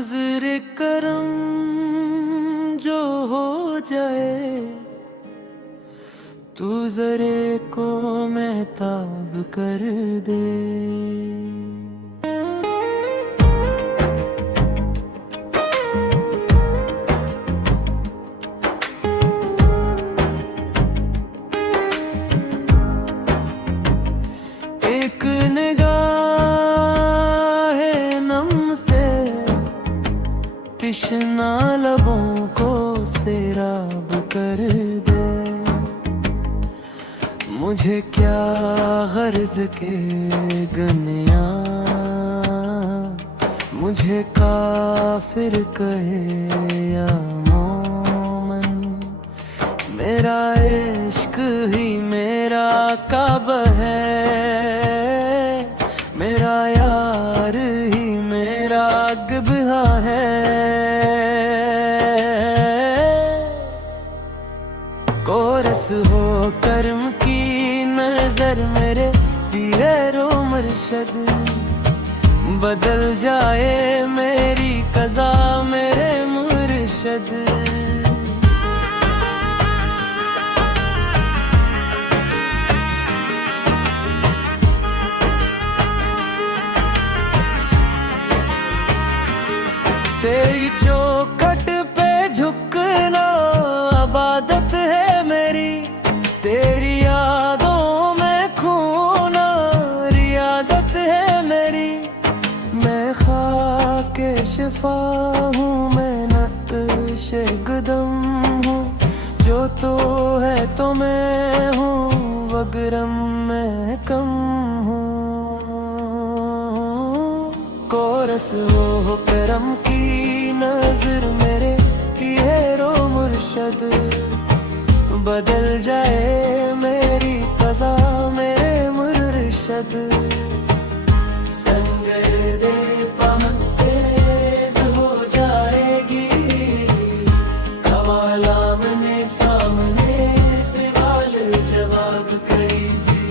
नजर करम जो हो जाए, तू जरे को महताब कर दे। एक निगाह नम से तिश्ना लबों को सैराब कर दे। मुझे क्या गर्ज के गनिया, मुझे काफिर कहे या मोमन, मेरा इश्क ही मेरा काब है, मेरा यार ही मेरा गिबहा है। कोरस हो कर्म की नजर मेरे पीरो मुर्शद, बदल जाए मेरी कज़ा मेरे मुर्शद। तेरी चौखट पे झुकना इबादत है मेरी, तेरी यादों में खोना रियाजत है मेरी। मैं खाके शिफा हूँ, मैं नक्शे कदम हूँ, जो तो है तो मैं हूँ, वगरम मैं कम हूँ। कोरस हो करम की नजर मेरे पीरो मुर्शद, बदल जाए मेरी कज़ा मेरे मुर्शद। संगर दे पहन तेज हो जाएगी, कवाला मने सामने सवाल जवाब करेगी।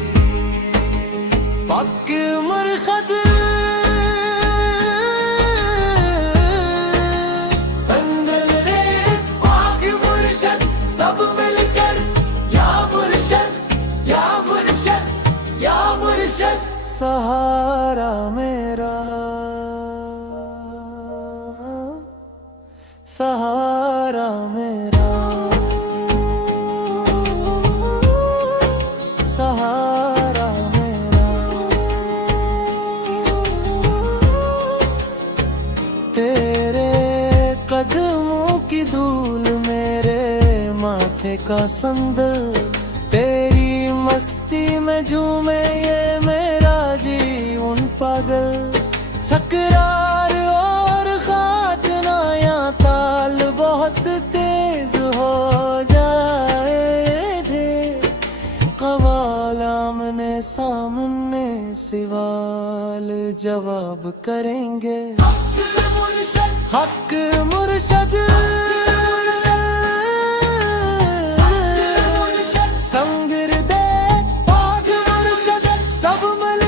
पक मुर्शद सहारा मेरा, सहारा मेरा, सहारा मेरा। तेरे कदमों की धूल मेरे माथे का संदल, तेरी मस्ती में झूमे ये मेरा जीवन पागल। छकरार और खाजना या ताल बहुत तेज हो जाए थे, कवाला मने सामने सवाल जवाब करेंगे। हक मुर्शद संगर दे पाक मुर्शद, सब मिल